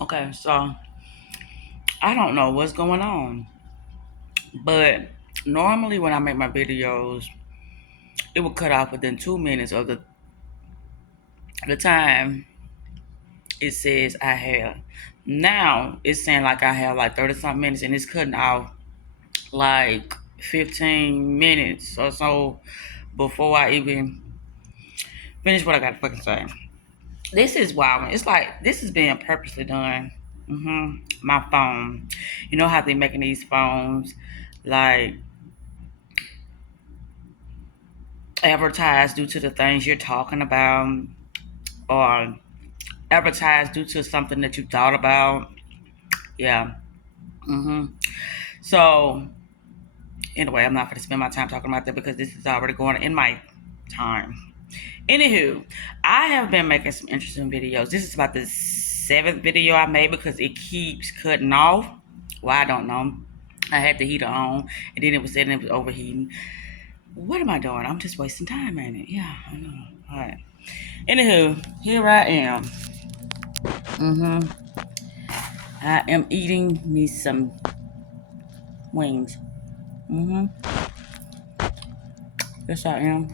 Okay, so I don't know what's going on, but normally when I make my videos, it will cut off within 2 minutes of the time it says I have. Now it's saying like I have like 30 something minutes, and it's cutting off like 15 minutes or so before I even finish what I got to fucking say. This is wild. It's like this is being purposely done. My phone. You know how they making these phones like advertise due to the things you're talking about, or advertise due to something that you thought about. Yeah. So anyway, I'm not going to spend my time talking about that because this is already going in my time. Anywho, I have been making some interesting videos. This is about the 7th video I made because it keeps cutting off. Well, I don't know. I had the heater on, and then it was saying it was overheating. What am I doing? I'm just wasting time, ain't it? Yeah, I know. All right. Anywho, here I am. I am eating me some wings. Yes, I am.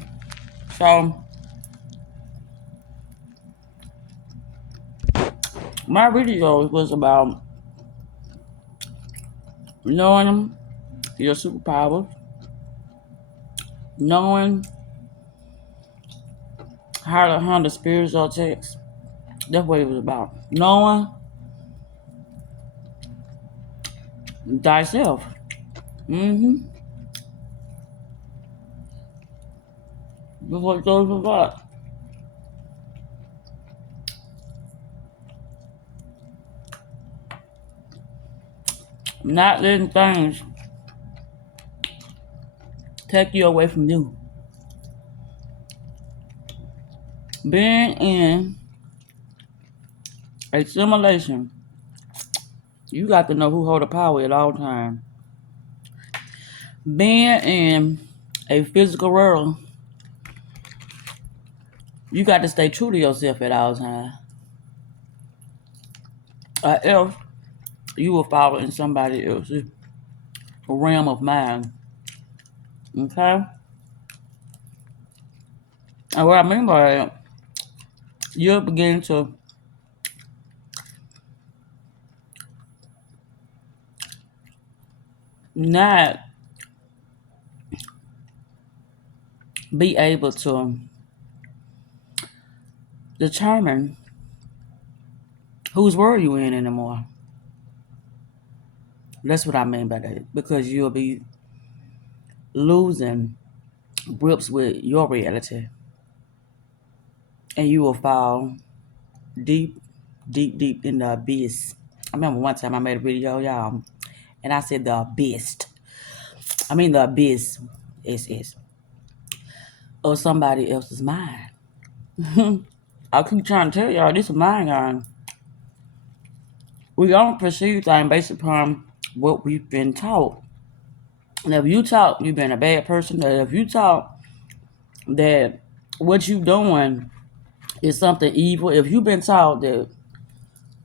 So, my video was about knowing your superpowers, knowing how to handle spiritual attacks. That's what it was about. Knowing thyself. That's what those was about. Not letting things take you away from you. Being in a simulation, you got to know who hold the power at all times. Being in a physical world, you got to stay true to yourself at all times. Or else, you will fall in somebody else's realm of mind. Okay? And what I mean by that, you'll begin to not be able to determine whose world you in anymore. That's what I mean by that. Because you'll be losing grips with your reality. And you will fall deep, deep, deep in the abyss. I remember one time I made a video, y'all, and I said the abyss. I mean the abyss is of somebody else's mind. I keep trying to tell y'all, this is mind game. We don't perceive things based upon what we've been taught. And if you taught you've been a bad person, or if you taught that what you doing is something evil, if you've been taught that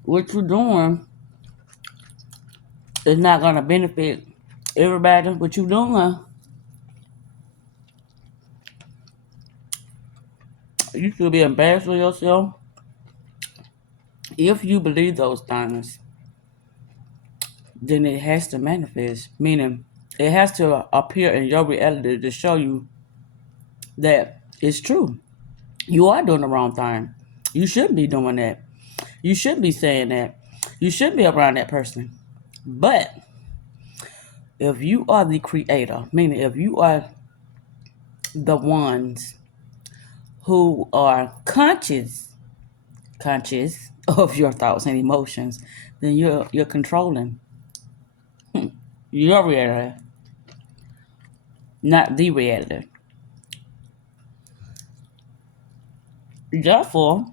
what you're doing is not going to benefit everybody, what you're doing, you should be embarrassed of yourself. If you believe those things, then it has to manifest, meaning it has to appear in your reality to show you that it's true. You are doing the wrong thing. You shouldn't be doing that. You shouldn't be saying that. You shouldn't be around that person. But if you are the creator, meaning if you are the ones who are conscious of your thoughts and emotions, then you're controlling your reality, not the reality. Therefore,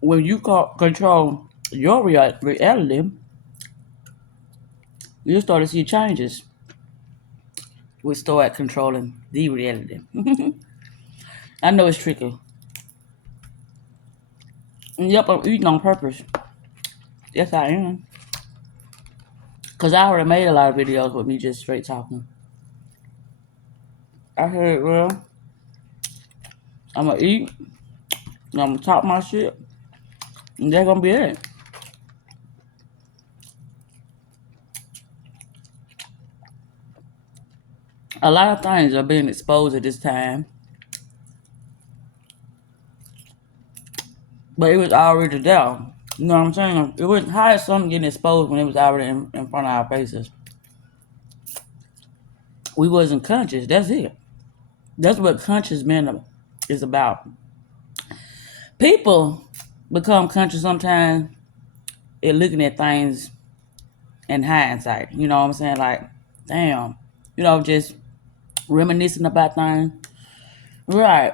when you control your reality, you start to see changes. We start controlling the reality. I know it's tricky. Yep, I'm eating on purpose. Yes, I am. Because I already made a lot of videos with me just straight talking. I said, well, I'm going to eat, and I'm going to talk my shit, and that's going to be it. A lot of things are being exposed at this time, but it was already there. You know what I'm saying? It was how is something getting exposed when it was already in front of our faces? We wasn't conscious. That's it. That's what conscious men is about. People become conscious sometimes in looking at things in hindsight. You know what I'm saying? Like, damn. You know, just reminiscing about things. Right.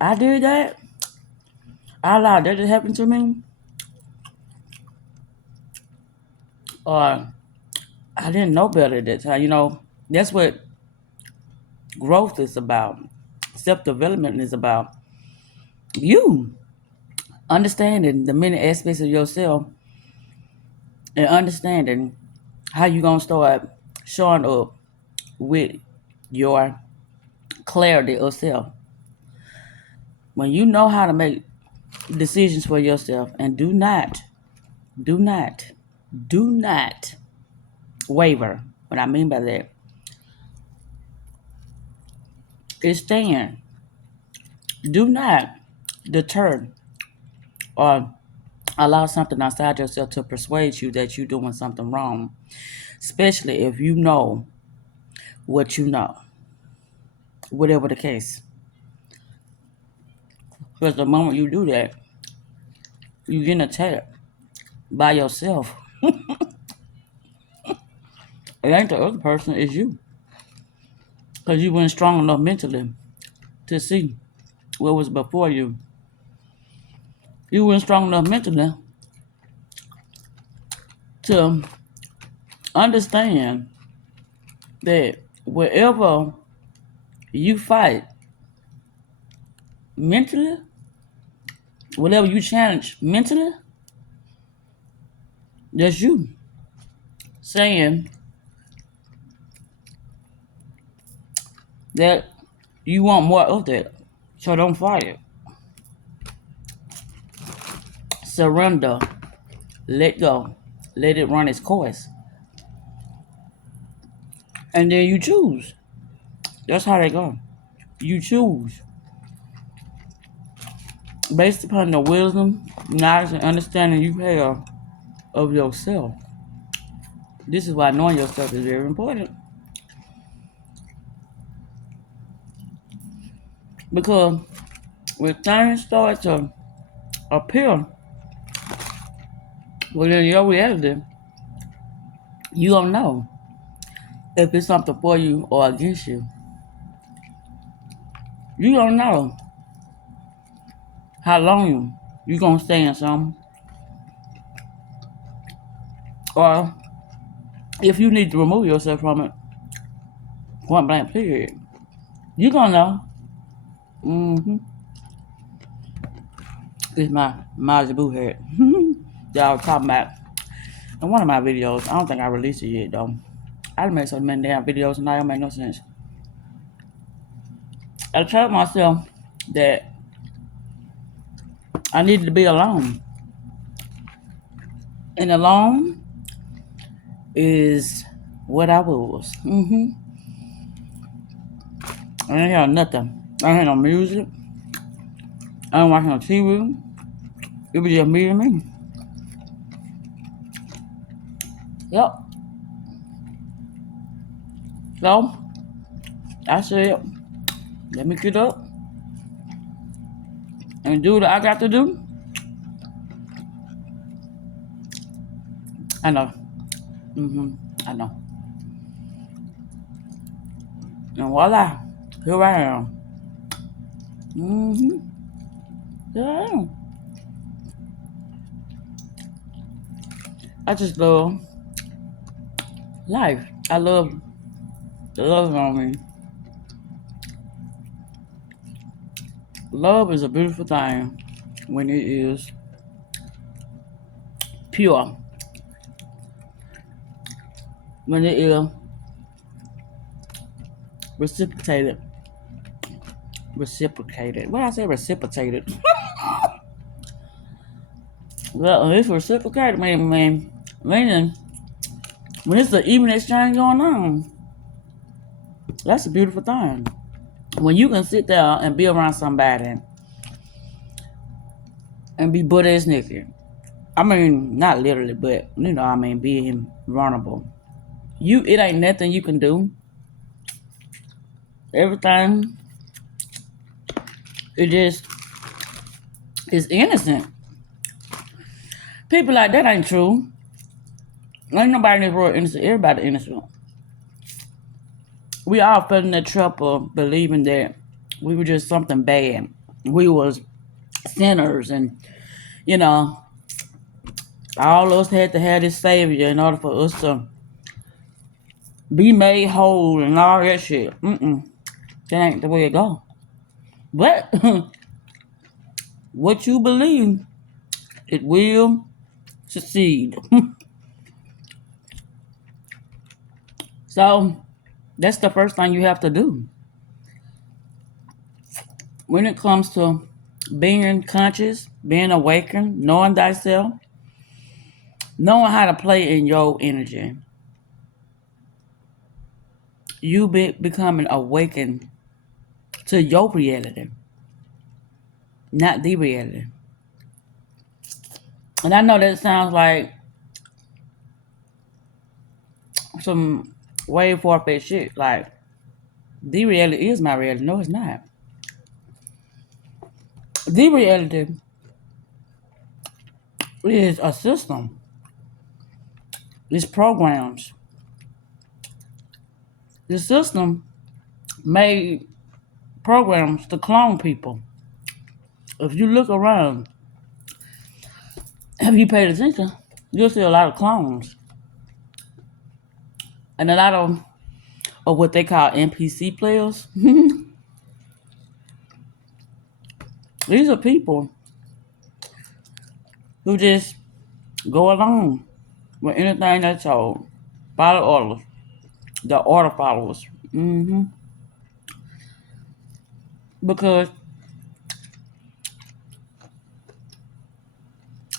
I did that. I allowed that to happen to me. Or I didn't know better at that time. You know, that's what growth is about. Self-development is about. You understanding the many aspects of yourself and understanding how you gonna start showing up with your clarity of self. When you know how to make decisions for yourself and do not, do not, do not waver. What I mean by that is stand. Do not deter or allow something outside yourself to persuade you that you're doing something wrong, especially if you know what you know, whatever the case. Because the moment you do that, you get attacked by yourself. It ain't the other person, it's you. Because you weren't strong enough mentally to see what was before you. You weren't strong enough mentally to understand that wherever you fight mentally, whatever you challenge mentally, that's you saying that you want more of that. So don't fight it. Surrender. Let go. Let it run its course. And then you choose. That's how they go. You choose. Based upon the wisdom, knowledge, and understanding you have of yourself. This is why knowing yourself is very important. Because when things start to appear within your reality, you don't know if it's something for you or against you. You don't know how long you gonna stay in something, or if you need to remove yourself from it, point blank period. You gonna know. It's my Majik hat. Y'all talking about in one of my videos. I don't think I released it yet though. I done made so many damn videos and I don't make no sense. I told myself that I needed to be alone. And alone is what I was. I ain't hear nothing. I ain't hear no music. I ain't watching no TV. It was just me and me. Yep. So I said, let me get up and do what I got to do. I know. I know. And voila, here I am. Here I am. I just love life. I love the love on me. Love is a beautiful thing. when it is pure, when it is reciprocated. Reciprocated. What did I say? Reciprocated. Well, it's reciprocated, meaning when it's an even exchange going on, that's a beautiful thing. When you can sit there and be around somebody and be butt ass naked. I mean, not literally, but being vulnerable. It ain't nothing you can do. Everything, it just is innocent. People like that ain't true. Ain't nobody in this world innocent. Everybody innocent. We all fell in that trap of believing that we were just something bad. We was sinners, and you know, all of us had to have this savior in order for us to be made whole and all that shit. That ain't the way it go. But what you believe, it will succeed. So that's the first thing you have to do when it comes to being conscious, being awakened, knowing thyself, knowing how to play in your energy. You becoming awakened to your reality, not the reality. And I know that sounds like some way far-fetched shit. Like, the reality is my reality. No, it's not. The reality is a system. It's programs. The system made programs to clone people. If you look around, if you paid attention, you'll see a lot of clones. And a lot of what they call NPC players. These are people who just go along with anything that's told. Follow orders. The order followers. Because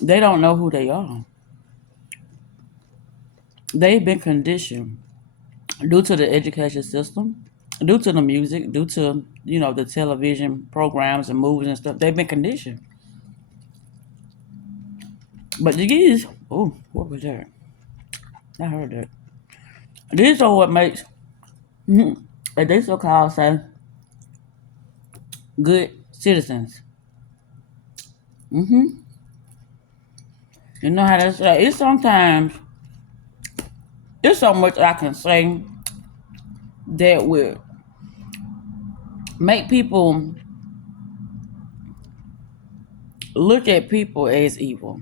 they don't know who they are. They've been conditioned due to the education system, due to the music, due to, the television programs and movies and stuff. They've been conditioned. But these, what was that? I heard that. These are what makes, and they so-called say, good citizens. You know how to say, it's so much I can say that would make people look at people as evil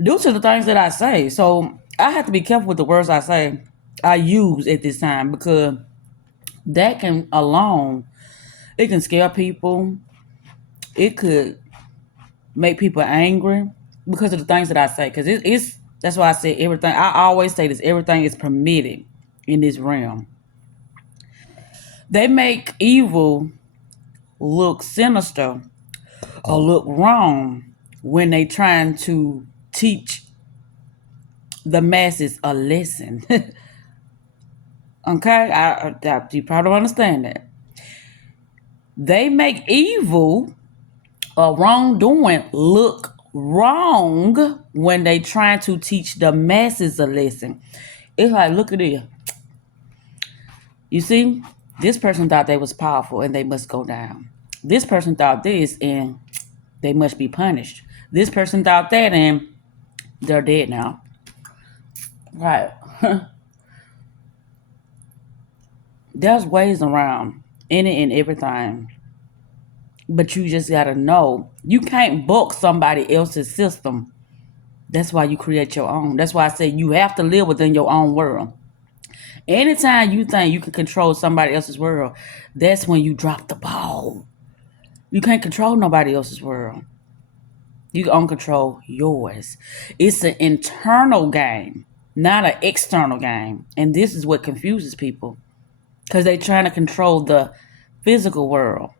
due to the things that I say. So I have to be careful with the words I use at this time, because that can alone, it can scare people. It could make people angry because of the things that I say. Because that's why I say everything. I always say this: everything is permitted in this realm. They make evil look sinister or look wrong when they trying to teach the masses a lesson. Okay, you probably don't understand that. They make evil or wrongdoing look wrong when they trying to teach the masses a lesson. It's like, look at this. You see, this person thought they was powerful and they must go down. This person thought this and they must be punished. This person thought that and they're dead now. Right. There's ways around any and everything. But you just gotta know, you can't book somebody else's system. That's why you create your own. That's why I say you have to live within your own world. Anytime you think you can control somebody else's world, that's when you drop the ball. You can't control nobody else's world. You can only control yours. It's an internal game, not an external game. And this is what confuses people because they're trying to control the physical world.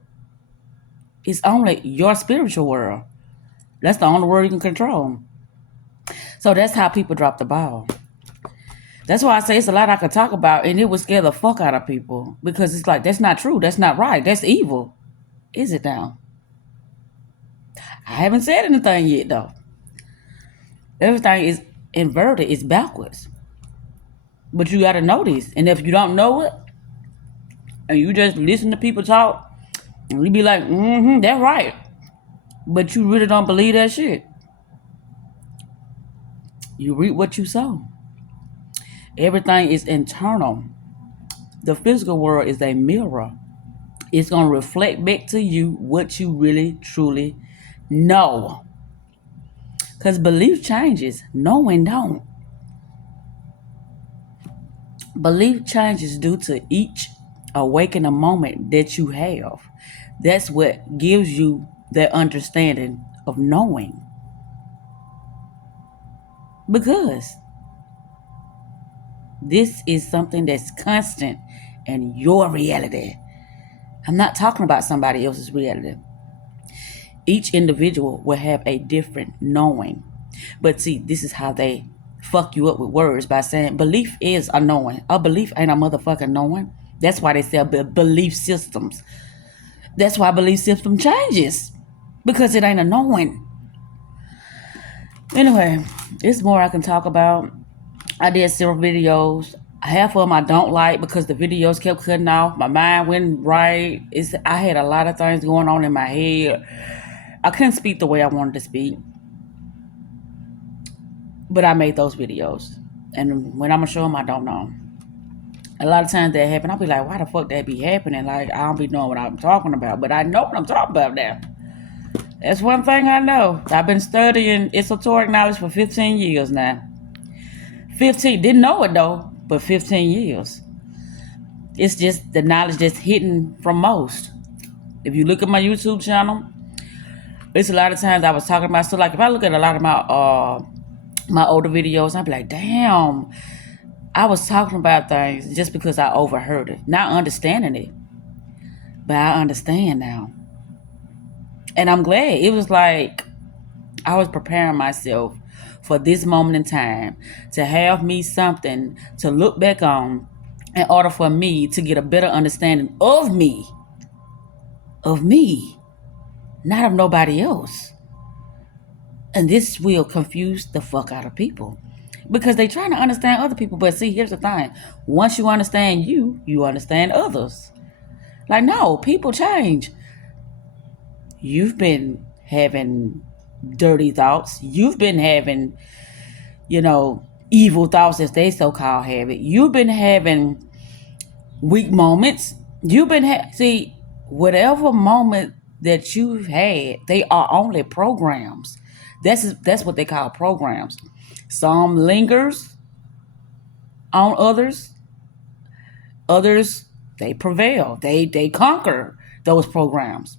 It's only your spiritual world. That's the only world you can control. So that's how people drop the ball. That's why I say it's a lot I could talk about, and it would scare the fuck out of people because it's like, that's not true. That's not right. That's evil. Is it now? I haven't said anything yet, though. Everything is inverted, it's backwards. But you got to know this. And if you don't know it, and you just listen to people talk, and you be like, that's right. But you really don't believe that shit. You reap what you sow. Everything is internal. The physical world is a mirror. It's going to reflect back to you what you really, truly know. Because belief changes. Knowing don't. Belief changes due to each awakening moment that you have. That's what gives you that understanding of knowing. Because this is something that's constant in your reality. I'm not talking about somebody else's reality. Each individual will have a different knowing. But see, this is how they fuck you up with words by saying belief is a knowing. A belief ain't a motherfucking knowing. That's why they sell belief systems. That's why belief system changes. Because it ain't a knowing. Anyway, it's more I can talk about. I did several videos. Half of them I don't like because the videos kept cutting off. My mind went right. I had a lot of things going on in my head. I couldn't speak the way I wanted to speak. But I made those videos. And when I'm going to show them, I don't know. A lot of times that happen, I'll be like, why the fuck that be happening? Like, I don't be knowing what I'm talking about. But I know what I'm talking about now. That's one thing I know. I've been studying esoteric knowledge for 15 years now. 15, didn't know it though, but 15 years. It's just the knowledge that's hidden from most. If you look at my YouTube channel, it's a lot of times I was talking about stuff. Like if I look at a lot of my older videos, I'd be like, damn, I was talking about things just because I overheard it, not understanding it. But I understand now. And I'm glad. It was like I was preparing myself for this moment in time to have me something to look back on in order for me to get a better understanding of me, not of nobody else. And this will confuse the fuck out of people because they trying to understand other people. But see, here's the thing. Once you understand you understand others. Like, no, people change. You've been having dirty thoughts. You've been having, evil thoughts as they so-called have it. You've been having weak moments. You've been see, whatever moment that you've had, they are only programs. That's what they call programs. Some lingers on others. Others, they prevail. They conquer those programs.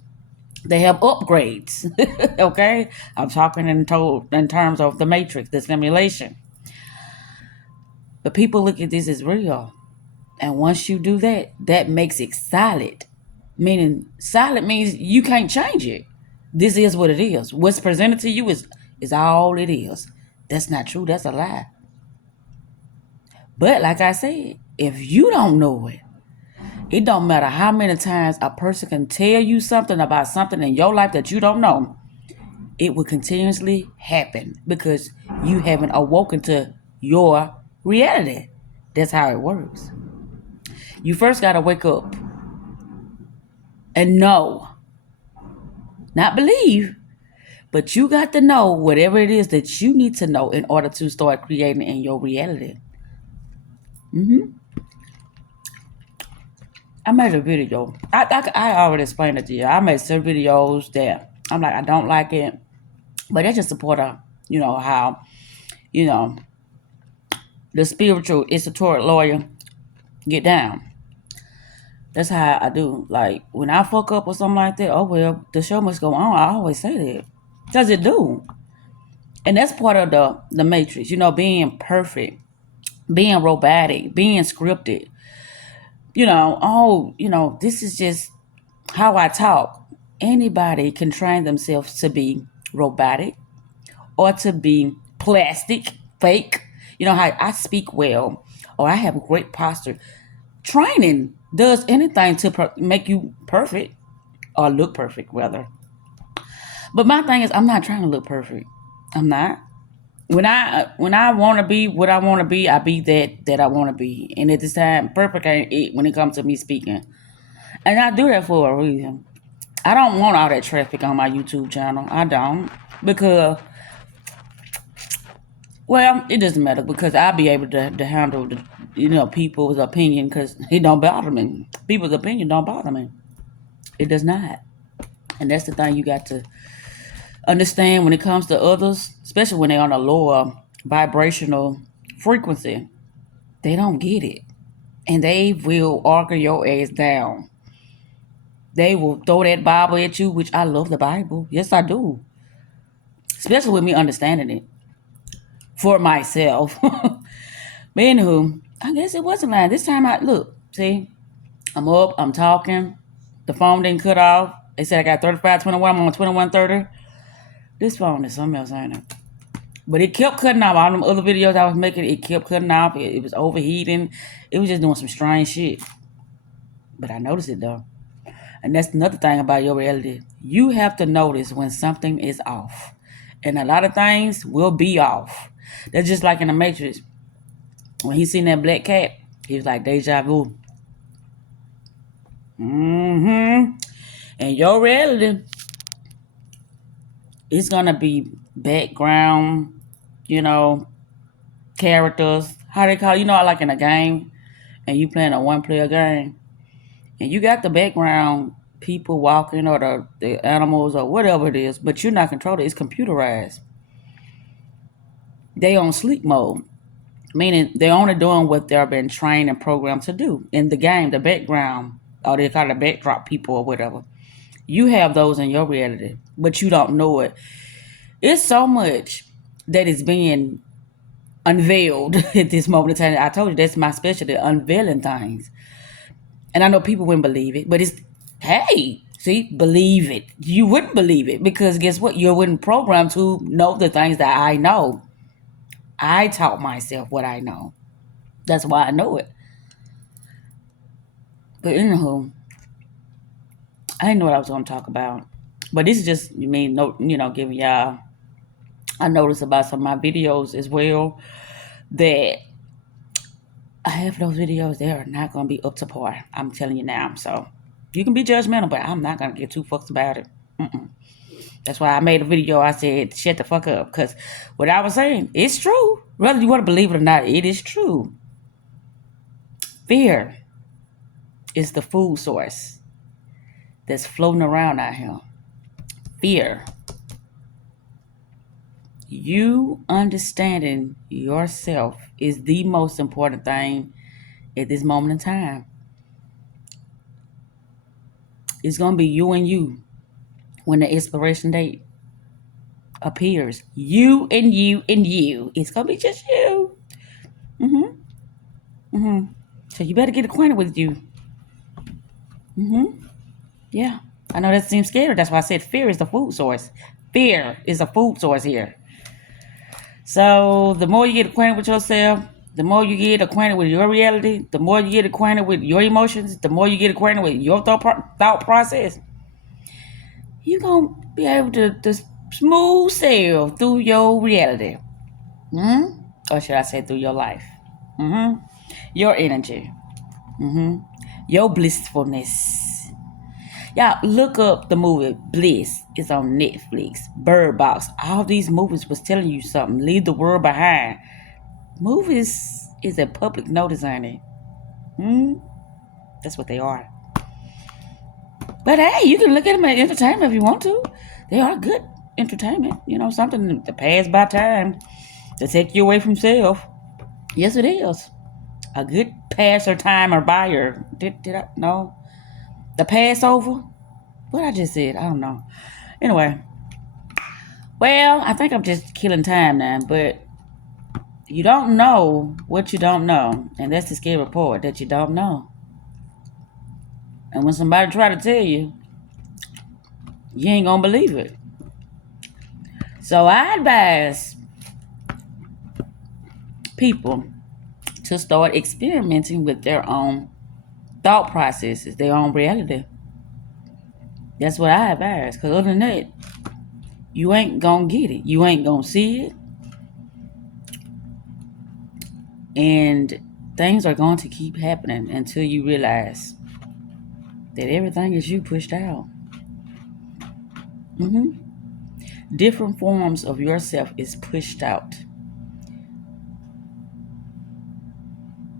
They have upgrades. Okay? I'm talking in terms of the matrix, the simulation. But people look at this as real. And once you do that, that makes it solid. Meaning solid means you can't change it. This is what it is. What's presented to you is all it is. That's not true. That's a lie. But like I said, if you don't know it, it don't matter how many times a person can tell you something about something in your life that you don't know. It will continuously happen because you haven't awoken to your reality. That's how it works. You first got to wake up and know. Not believe, but you got to know whatever it is that you need to know in order to start creating in your reality. I made a video. I already explained it to you. I made some videos that I'm like, I don't like it. But that's just support how, the spiritual esoteric lawyer get down. That's how I do. Like when I fuck up or something like that, oh well, the show must go on. I always say that. Cause it do. And that's part of the matrix, being perfect, being robotic, being scripted. This is just how I talk. Anybody can train themselves to be robotic or to be plastic, fake. How I speak well or I have great posture. Training does anything to make you perfect or look perfect, rather. But my thing is, I'm not trying to look perfect. I'm not. When I want to be what I want to be, I be that I want to be. And at this time, perfect ain't it when it comes to me speaking. And I do that for a reason. I don't want all that traffic on my YouTube channel. I don't. Because, well, it doesn't matter because I'll be able to handle people's opinion because it don't bother me. People's opinion don't bother me. It does not. And that's the thing you got to understand when it comes to others, especially when they're on a lower vibrational frequency. They don't get it. And they will argue your ass down. They will throw that Bible at you, which I love the Bible. Yes, I do. Especially with me understanding it for myself. But anywho, I guess it wasn't lying. This time look, see, I'm up, I'm talking. The phone didn't cut off. They said I got 3521, I'm on 2130. This phone is something else, ain't it? But it kept cutting off. All them other videos I was making, it kept cutting off. It was overheating. It was just doing some strange shit. But I noticed it though. And that's another thing about your reality. You have to notice when something is off. And a lot of things will be off. That's just like in the Matrix. When he seen that black cat, he was like, deja vu. Mm-hmm. And your reality is going to be background, characters. How they call it? Like in a game. And you playing a one-player game. And you got the background people walking or the animals or whatever it is, but you're not controlling it. It's computerized. They on sleep mode, meaning they're only doing what they've been trained and programmed to do. In the game, the background, or they call it backdrop people or whatever. You have those in your reality, but you don't know it. It's so much that is being unveiled at this moment in time. I told you that's my specialty, unveiling things. And I know people wouldn't believe it, but hey, see, believe it. You wouldn't believe it because guess what? You wouldn't program to know the things that I know. I taught myself what I know. That's why I know it. But anywho, I didn't know what I was going to talk about. But this is just me, giving y'all a notice about some of my videos as well that I have those videos. They are not going to be up to par. I'm telling you now. So you can be judgmental, but I'm not going to get too fucked about it. That's why I made a video. I said, shut the fuck up. Because what I was saying, it's true. Whether you want to believe it or not, it is true. Fear is the food source that's floating around out here. Fear. You understanding yourself is the most important thing at this moment in time. It's going to be you and you when the expiration date appears. You and you and you. It's going to be just you. So you better get acquainted with you. Yeah. I know that seems scary. That's why I said fear is the food source. Fear is the food source here. So the more you get acquainted with yourself, the more you get acquainted with your reality, the more you get acquainted with your emotions, the more you get acquainted with your thought process, you're going to be able to smooth sail through your reality. Or should I say through your life? Your energy. Your blissfulness. Y'all look up the movie Bliss. It's on Netflix. Bird Box. All these movies was telling you something. Leave the world behind. Movies is a public notice, ain't it? That's what they are. But hey, you can look at them as entertainment if you want to. They are good entertainment. Something to pass by time, to take you away from self. Yes, it is. A good passer time or buyer. Did I? No. The Passover? What I just said, I don't know. Anyway, well, I think I'm just killing time now, but you don't know what you don't know. And that's the scary part, that you don't know. And when somebody try to tell you, you ain't gonna believe it. So I advise people to start experimenting with their own thought processes, their own reality. That's what I advise. Because other than that, you ain't gonna get it. You ain't gonna see it. And things are going to keep happening until you realize that everything is you pushed out. Different forms of yourself is pushed out.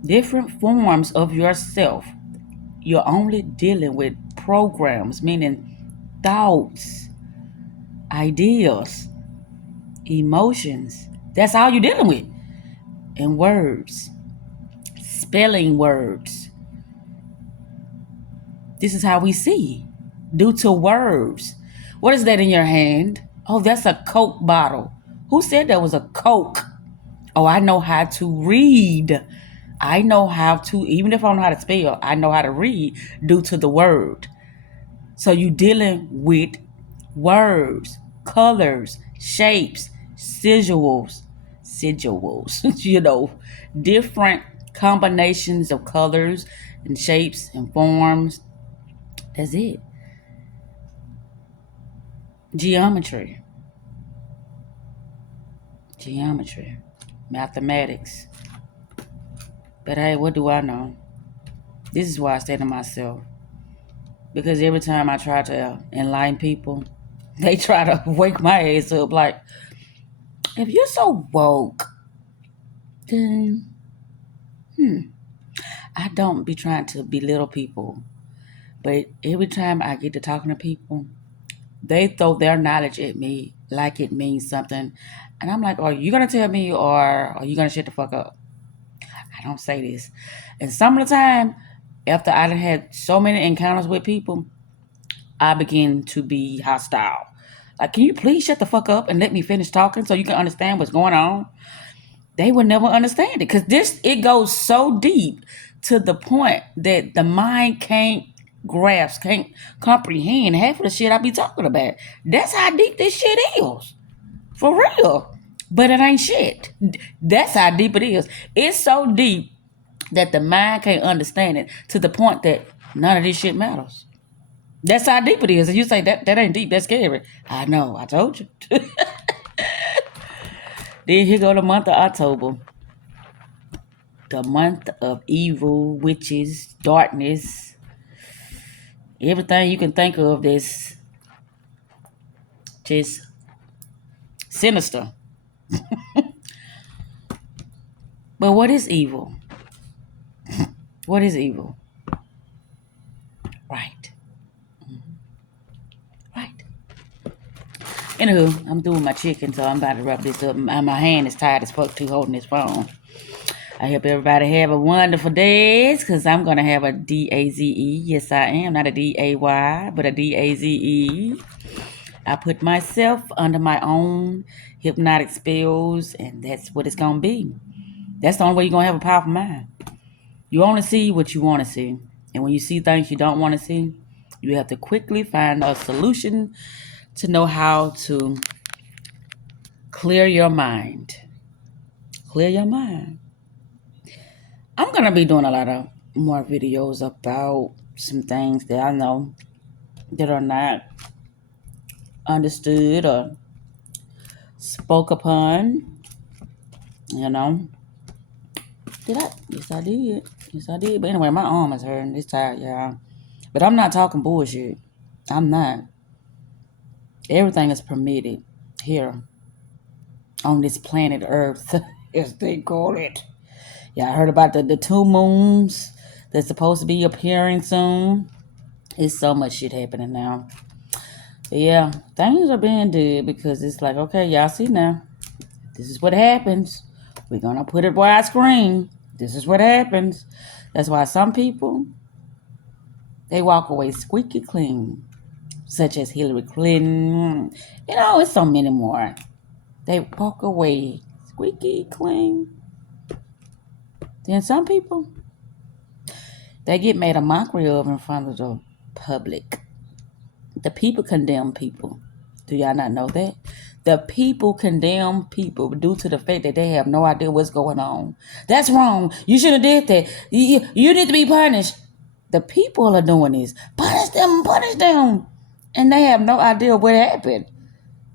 Different forms of yourself. You're only dealing with programs, meaning thoughts, ideas, emotions. That's all you're dealing with. And words. Spelling words. This is how we see. Due to words. What is that in your hand? Oh, that's a Coke bottle. Who said that was a Coke? Oh, I know how to read. I know how to, even if I don't know how to spell, I know how to read due to the word. So you dealing with words, colors, shapes, sigils, different combinations of colors and shapes and forms. That's it. Geometry, mathematics. But hey, what do I know? This is why I say to myself, because every time I try to enlighten people, they try to wake my ass up like, if you're so woke, then I don't be trying to belittle people. But every time I get to talking to people, they throw their knowledge at me like it means something. And I'm like, are you going to tell me, or are you going to shut the fuck up? I don't say this. And some of the time, after I had so many encounters with people, I begin to be hostile. Like, can you please shut the fuck up and let me finish talking so you can understand what's going on? They would never understand it, because it goes so deep to the point that the mind can't grasp, can't comprehend half of the shit I be talking about. That's how deep this shit is. For real. But it ain't shit. That's how deep it is. It's so deep that the mind can't understand it, to the point that none of this shit matters. That's how deep it is. And you say that ain't deep, that's scary. I know, I told you. Then here go the month of October. The month of evil, witches, darkness, everything you can think of that's just sinister. But what is evil? What is evil? Right. Right. Anywho, I'm doing my chicken, so I'm about to wrap this up. My hand is tired as fuck too holding this phone. I hope everybody have a wonderful day, because I'm going to have a D-A-Z-E. Yes, I am. Not a D-A-Y, but a D-A-Z-E. I put myself under my own hypnotic spells, and that's what it's going to be. That's the only way you're going to have a powerful mind. You only see what you want to see. And when you see things you don't want to see, you have to quickly find a solution to know how to clear your mind. Clear your mind. I'm going to be doing a lot of more videos about some things that I know that are not understood or spoke upon. Did I? Yes, I did. But anyway, my arm is hurting. It's tired, y'all. But I'm not talking bullshit. I'm not. Everything is permitted here on this planet Earth, as they call it. Yeah, I heard about the two moons that's supposed to be appearing soon. It's so much shit happening now. But yeah, things are being did, because it's like, okay, y'all see now. This is what happens. We're going to put it widescreen. This is what happens. That's why some people, They walk away squeaky clean, such as Hillary Clinton. It's so many more. They walk away squeaky clean. Then some people, they get made a mockery of in front of the public. The people condemn people. Do y'all not know that? The people condemn people due to the fact that they have no idea what's going on. That's wrong. You should have did that. You need to be punished. The people are doing this. Punish them, punish them. And they have no idea what happened.